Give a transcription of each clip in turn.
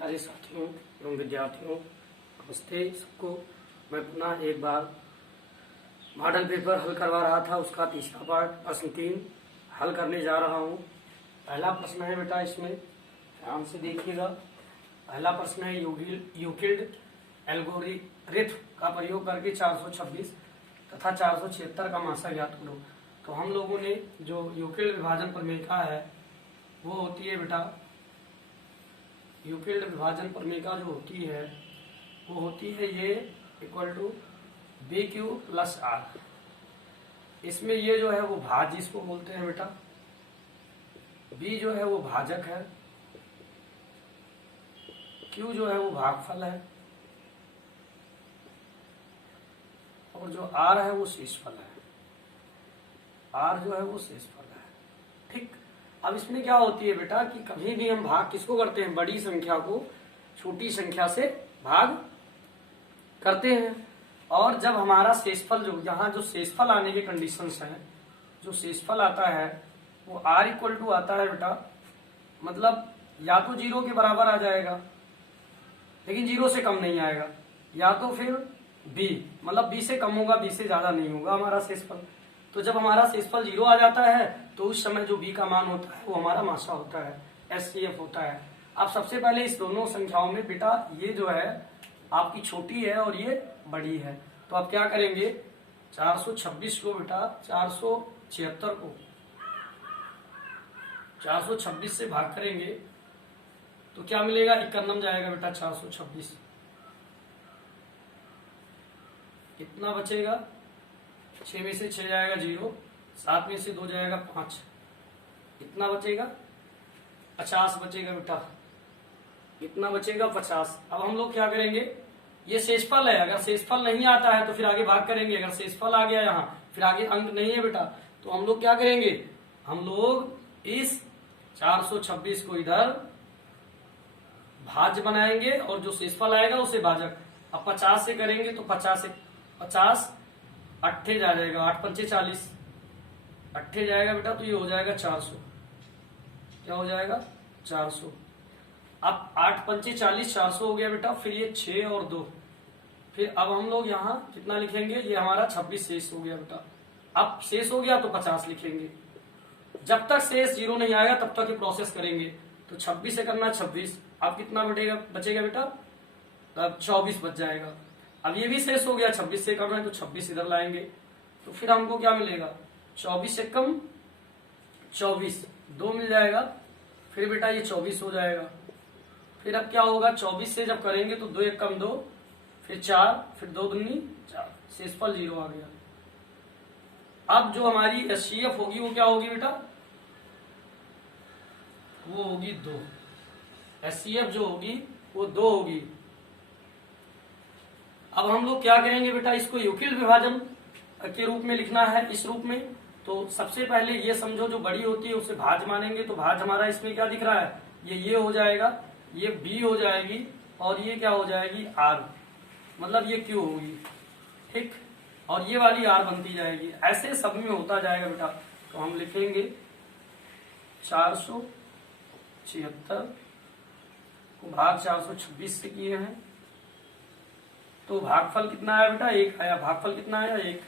प्यारे साथियों एवं विद्यार्थियों, नमस्ते सबको। मैं पुनः एक बार मॉडल पेपर हल करवा रहा था, उसका तीसरा पार्ट प्रश्न 3 हल करने जा रहा हूँ। पहला प्रश्न है बेटा, इसमें ध्यान से देखिएगा। पहला प्रश्न है यूक्लिड एल्गोरिथम का प्रयोग करके 426 तथा 476 का मासा ज्ञात करो। तो हम लोगों ने जो यूक्लिड विभाजन प्रमेयिका है वो होती है बेटा, यूक्लिड विभाजन प्रमेयिका जो होती है वो होती है ये equal to B Q plus R. इसमें ये जो है वो भाज्य इसको बोलते हैं बेटा, बी जो है वो भाजक है, क्यू जो है वो भागफल है और जो आर है वो शेषफल है। आर जो है वो शेषफल है। ठीक, अब इसमें क्या होती है बेटा कि कभी भी हम भाग किसको करते हैं, बड़ी संख्या को छोटी संख्या से भाग करते हैं। और जब हमारा शेषफल जो यहाँ जो शेषफल आने के कंडीशंस हैं, जो शेषफल आता है वो आर इक्वल टू आता है बेटा, मतलब या तो 0 के बराबर आ जाएगा लेकिन 0 से कम नहीं आएगा, या तो फिर बी मतलब बी से कम होगा, बी से ज्यादा नहीं होगा हमारा शेषफल। तो जब हमारा शेषफल 0 आ जाता है तो उस समय जो बी का मान होता है वो हमारा मासा होता है, एचसीएफ होता है। अब सबसे पहले इस दोनों संख्याओं में बेटा ये जो है आपकी छोटी है और ये बड़ी है, तो आप क्या करेंगे 426 को बेटा 476 को 426 से भाग करेंगे तो क्या मिलेगा, 51 जाएगा बेटा 426। कितना बचेगा, 6 में से 6 जाएगा 0, 7 में से 2 जाएगा 5, कितना बचेगा 50 बचेगा बेटा। कितना बचेगा 50। अब हम लोग क्या करेंगे, ये शेषफल है, अगर शेषफल नहीं आता है तो फिर आगे भाग करेंगे। अगर शेषफल आ गया यहाँ फिर आगे अंक नहीं है बेटा, तो हम लोग क्या करेंगे, हम लोग इस 426 को इधर भाज्य बनाएंगे और जो शेषफल आएगा उसे भाजक। अब 50 से करेंगे तो 50 अट्ठे जा जाएगा, 8 पंचे 40 अट्ठे जाएगा बेटा, तो ये हो जाएगा 400। क्या हो जाएगा 400। अब 8 पंचे 40, 400 हो गया बेटा। फिर ये 6 और 2, फिर अब हम लोग यहाँ कितना लिखेंगे, ये हमारा 26 शेष हो गया बेटा। अब शेष हो गया तो 50 लिखेंगे। जब तक शेष 0 नहीं आएगा तब तक ये प्रोसेस करेंगे। तो 26 से करना 26, अब कितना बचेगा बेटा, तब 24 बच जाएगा। अब ये भी शेष हो गया, 26 से करना है तो 26 इधर लाएंगे, तो फिर हमको क्या मिलेगा, 24 से कम 24, 2 मिल जाएगा। फिर बेटा ये 24 हो जाएगा। फिर अब क्या होगा, 24 से जब करेंगे तो 2 एक कम 2, फिर 4, फिर 2 दूनी 4, शेषफल 0 आ गया। अब जो हमारी एचसीएफ होगी वो क्या होगी बेटा, वो होगी 2। एचसीएफ जो होगी वो 2 होगी। अब हम लोग क्या करेंगे बेटा, इसको यूक्लिड विभाजन के रूप में लिखना है, इस रूप में। तो सबसे पहले ये समझो जो बड़ी होती है उसे भाज्य मानेंगे, तो भाज्य हमारा इसमें क्या दिख रहा है, ये हो जाएगा, ये बी हो जाएगी और ये क्या हो जाएगी आर, मतलब ये क्यू होगी। ठीक, और ये वाली आर बनती जाएगी। ऐसे सब में होता जाएगा बेटा। तो हम लिखेंगे 476 को भाग 426 से किए हैं, तो भागफल कितना आया बेटा, 1 आया। भागफल कितना आया, 1।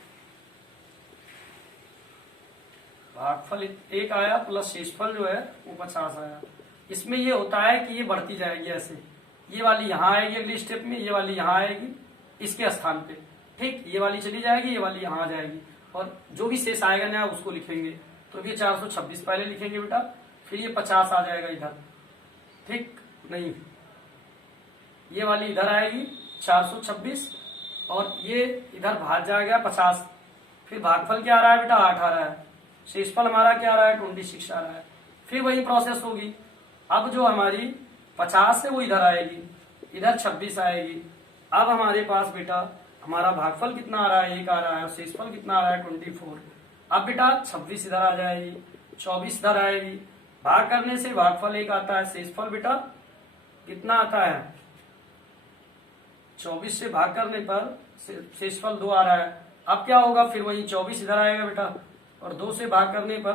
भागफल 1 आया प्लस शेषफल जो है वो 50 आया। इसमें ये होता है कि ये बढ़ती जाएगी ऐसे, ये वाली यहाँ आएगी अगली स्टेप में, ये वाली यहाँ आएगी इसके स्थान पे। ठीक, ये वाली चली जाएगी, ये वाली यहाँ आ जाएगी और जो भी शेष आएगा नया उसको लिखेंगे। तो ये 426 पहले लिखेंगे बेटा, फिर ये 50 आ जाएगा इधर। ठीक, नहीं ये वाली इधर आएगी 426 और ये इधर भाग जाएगा 50। फिर भागफल क्या आ रहा है बेटा, 8 आ रहा है। शेषफल हमारा क्या आ रहा है, 26 आ रहा है। फिर वही प्रोसेस होगी। अब जो हमारी 50 है वो इधर आएगी, इधर 26 आएगी। अब हमारे पास बेटा हमारा भागफल कितना आ रहा है, 1 आ रहा है, और शेषफल कितना आ रहा है 24। अब बेटा 26 इधर आ जाएगी, 24 इधर आएगी। भाग करने से भागफल 1 आता है, शेषफल बेटा कितना आता है, 24 से भाग करने पर शेषफल 2 आ रहा है। अब क्या होगा, फिर वही 24 इधर आएगा बेटा और 2 से भाग करने पर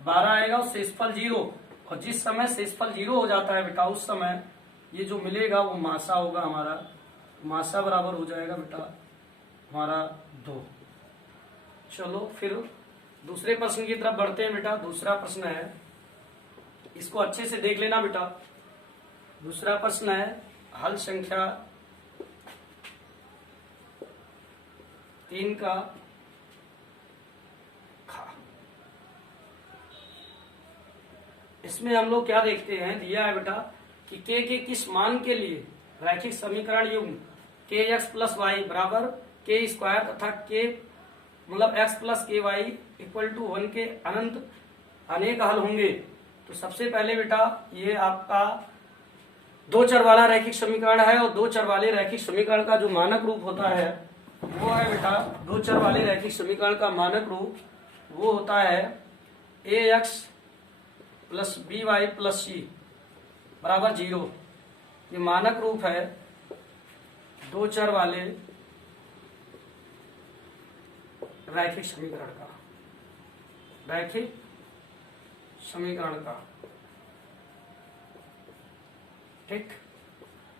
12 आएगा और शेषफल 0। और जिस समय शेषफल 0 हो जाता है बेटा उस समय ये जो मिलेगा वो मासा होगा हमारा, मासा बराबर हो जाएगा बेटा हमारा 2। चलो फिर दूसरे प्रश्न की तरफ बढ़ते हैं बेटा। दूसरा प्रश्न है, इसको अच्छे से देख लेना बेटा। दूसरा प्रश्न है हल संख्या 3 का खा। इसमें हम लोग क्या देखते हैं, दिया है बेटा कि के किस मान के लिए रैखिक समीकरण युग्म के एक्स प्लस वाई बराबर के स्क्वायर तथा के मतलब x plus k y equal to 1 के अनंत अनेक हल होंगे। तो सबसे पहले बेटा ये आपका दो चर वाला रैखिक समीकरण है, और दो चर वाले रैखिक समीकरण का जो मानक रूप होता है वो है बेटा, दो चर वाले रैखिक समीकरण का मानक रूप वो होता है A X plus B Y plus C बराबर 0। ये मानक रूप है दो चर वाले रैखिक समीकरण का, रैखिक समीकरण का। ठीक,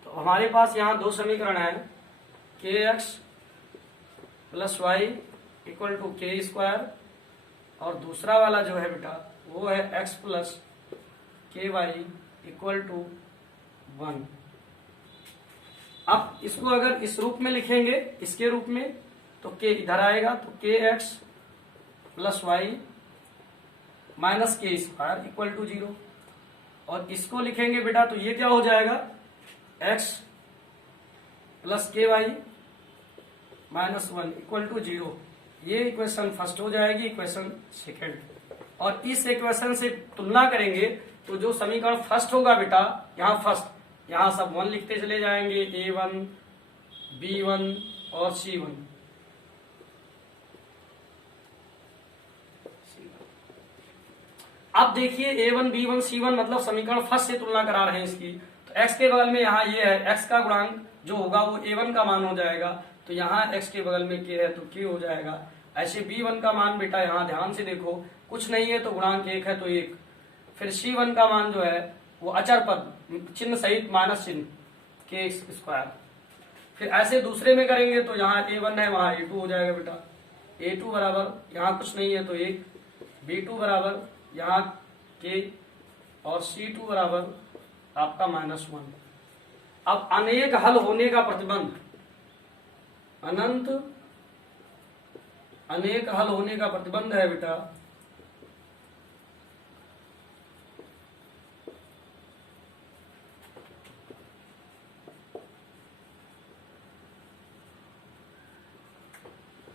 तो हमारे पास यहाँ दो समीकरण है, k x plus y equal to k square, और दूसरा वाला जो है बेटा वो है x plus k y equal to 1। अब इसको अगर इस रूप में लिखेंगे, इसके रूप में, तो के इधर आएगा, तो के एक्स प्लस वाई माइनस के स्क्वायर इक्वल टू 0। और इसको लिखेंगे बेटा तो ये क्या हो जाएगा, x plus k Y minus 1 equal to 0। ये इक्वेशन फर्स्ट हो जाएगी, इक्वेशन सेकेंड। और इस इक्वेशन से तुलना करेंगे तो जो समीकरण फर्स्ट होगा बेटा, यहाँ फर्स्ट, यहाँ सब 1 लिखते चले जाएंगे, A1 B1 और C1। अब देखिए A1 B1 C1 मतलब समीकरण फर्स्ट से तुलना करा रहे हैं इसकी, तो x के बगल में यहाँ ये है, x का गुणांक जो होगा वो A1 का मान हो जाएगा, तो यहाँ x के बगल में k है तो k हो जाएगा। ऐसे B1 का मान बेटा यहाँ ध्यान से देखो, कुछ नहीं है तो गुणांक 1 है तो 1। फिर C1 का मान जो है वो अचर पद चिन्ह सहित माइनस चिन्ह के स्क्वायर। फिर ऐसे दूसरे में करेंगे तो यहाँ A1 है वहाँ A2 हो जाएगा बेटा, A2 बराबर यहाँ कुछ नहीं है तो 1, B2 बराबर यहाँ k, और C2 बराबर आपका -1। अब अनेक हल होने का प्रतिबंध, अनंत अनेक हल होने का प्रतिबंध है बेटा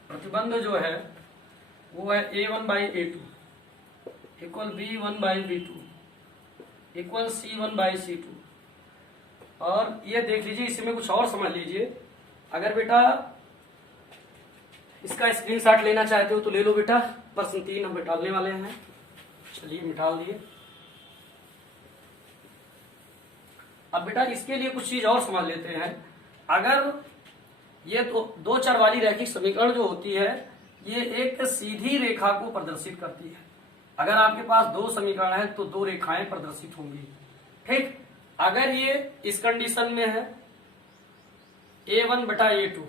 प्रतिबंध जो है वो है A1 by A2 equal B1 by B2 equal C1 by C2। और ये देख लीजिए, इसमें कुछ और समझ लीजिए। अगर बेटा इसका स्क्रीनशॉट लेना चाहते हो तो ले लो बेटा, प्रश्न 3 हम मिटाने वाले हैं। चलिए मिटाल दिए। अब बेटा इसके लिए कुछ चीज और समझ लेते हैं। अगर ये तो दो चर वाली रैखिक समीकरण जो होती है ये एक सीधी रेखा को प्रदर्शित करती है। अगर आपके पास दो समीकरण है तो दो रेखाएं प्रदर्शित होंगी। ठीक, अगर ये इस कंडीशन में है A1 बटा A2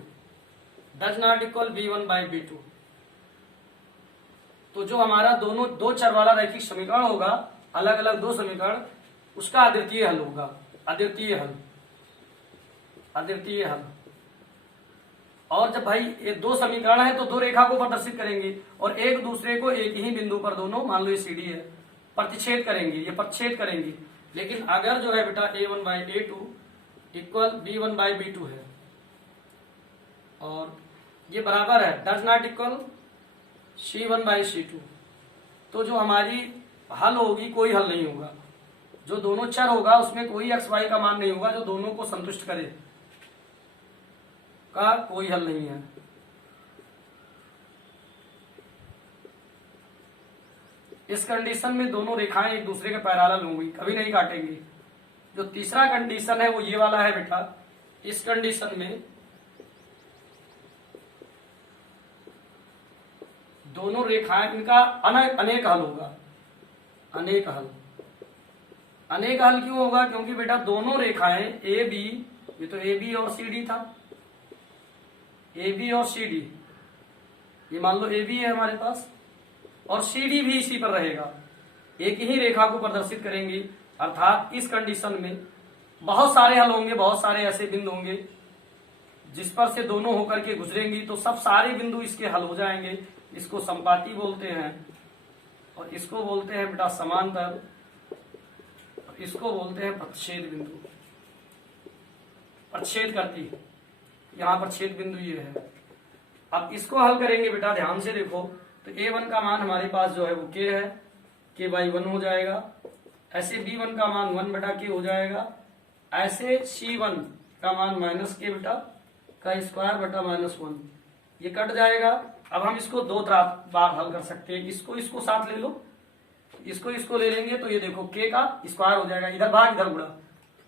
does not equal B1 by B2, तो जो हमारा दोनों दो चर वाला रैखिक समीकरण होगा, अलग अलग दो समीकरण, उसका अद्वितीय हल होगा, अद्वितीय हल, अद्वितीय हल। और जब भाई ये दो समीकरण है तो दो रेखा को प्रदर्शित करेंगे और एक दूसरे को एक ही बिंदु पर दोनों, मान लो ये CD है, प्रतिच्छेद करेंगे, ये प्रतिच्छेद करेंगे। लेकिन अगर जो है बेटा A1 by A2 equal B1 by B2 है और ये बराबर है does not equal C1 by C2, तो जो हमारी हल होगी कोई हल नहीं होगा। जो दोनों चर होगा उसमें कोई x y का मान नहीं होगा जो दोनों को संतुष्ट करे, का कोई हल नहीं है। इस कंडीशन में दोनों रेखाएं एक दूसरे के पैरेलल होंगी, कभी नहीं काटेंगी। जो तीसरा कंडीशन है वो ये वाला है बेटा, इस कंडीशन में दोनों रेखाएं, इनका अनेक हल होगा, अनेक हल। अनेक हल क्यों होगा? क्योंकि बेटा दोनों रेखाएं ए बी, ये तो ए बी और सी डी था, ए बी और सी डी, ये मान लो ए बी है हमारे पास और सी डी भी इसी पर रहेगा, एक ही रेखा को प्रदर्शित करेंगी। अर्थात इस कंडीशन में बहुत सारे हल होंगे, बहुत सारे ऐसे बिंदु होंगे जिस पर से दोनों होकर के गुजरेंगी, तो सब सारे बिंदु इसके हल हो जाएंगे। इसको संपाती बोलते हैं और इसको बोलते हैं बेटा समांतर, और इसको बोलते हैं प्रतिच्छेद बिंदु, प्रतिच्छेद करती, यहाँ पर छेद बिंदु ये है। अब इसको हल करेंगे बेटा, ध्यान से देखो, तो a1 का मान हमारे पास जो है वो k है, k बाई 1 हो जाएगा। ऐसे b1 का मान 1 बटा k हो जाएगा। ऐसे c1 का मान माइनस k बेटा का स्क्वायर बटा -1, ये कट जाएगा। अब हम इसको दो बार हल कर सकते हैं, इसको साथ ले लो, इसको ले लेंगे तो ये देखो k का स्क्वायर हो जाएगा, इधर भाग इधर गुणा,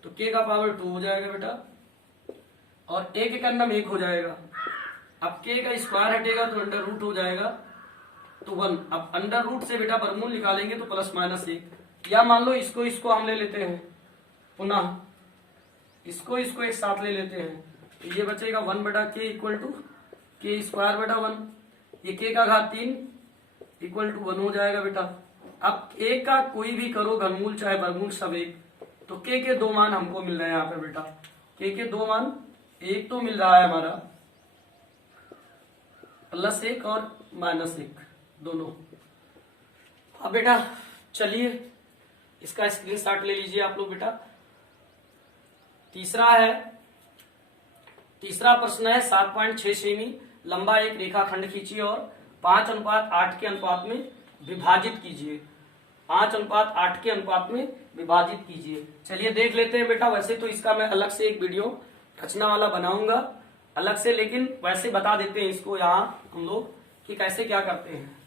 तो k का पावर 2 हो जाएगा बेटा, और a के कर्नम 1 हो जाएगा। अब k का स्क्वायर हटेगा तो अंडर रूट हो जाएगा, तो 1। अब अंडर रूट से बेटा वर्गमूल निकालेंगे तो ±1, या मान लो इसको हम ले लेते हैं, पुनः इसको एक साथ ले लेते हैं, तो ये बचेगा 1 बटा k equal to k square बटा 1, ये k का घात 3 इक्वल टू 1 हो जाएगा बेटा। अब a का कोई भी करो घनमूल चाहे वर्गमूल सब एक, तो k के दो मान हमको मिल रहे हैं यहाँ पे बेटा, k के दो मान, एक तो मिल रहा है हमारा +1 और -1 दोनों। अब बेटा चलिए इसका स्क्रीनशॉट ले लीजिए आप लोग बेटा। तीसरा प्रश्न है 7.6 सेमी लंबा एक रेखाखंड खींचिए और 5:8 के अनुपात में विभाजित कीजिए, 5:8 के अनुपात में विभाजित कीजिए। चलिए देख लेते हैं बेटा। वैसे तो इसका मैं अलग से एक वीडियो रचना वाला बनाऊंगा अलग से, लेकिन वैसे बता देते हैं इसको यहाँ हम लोग कि कैसे क्या करते हैं।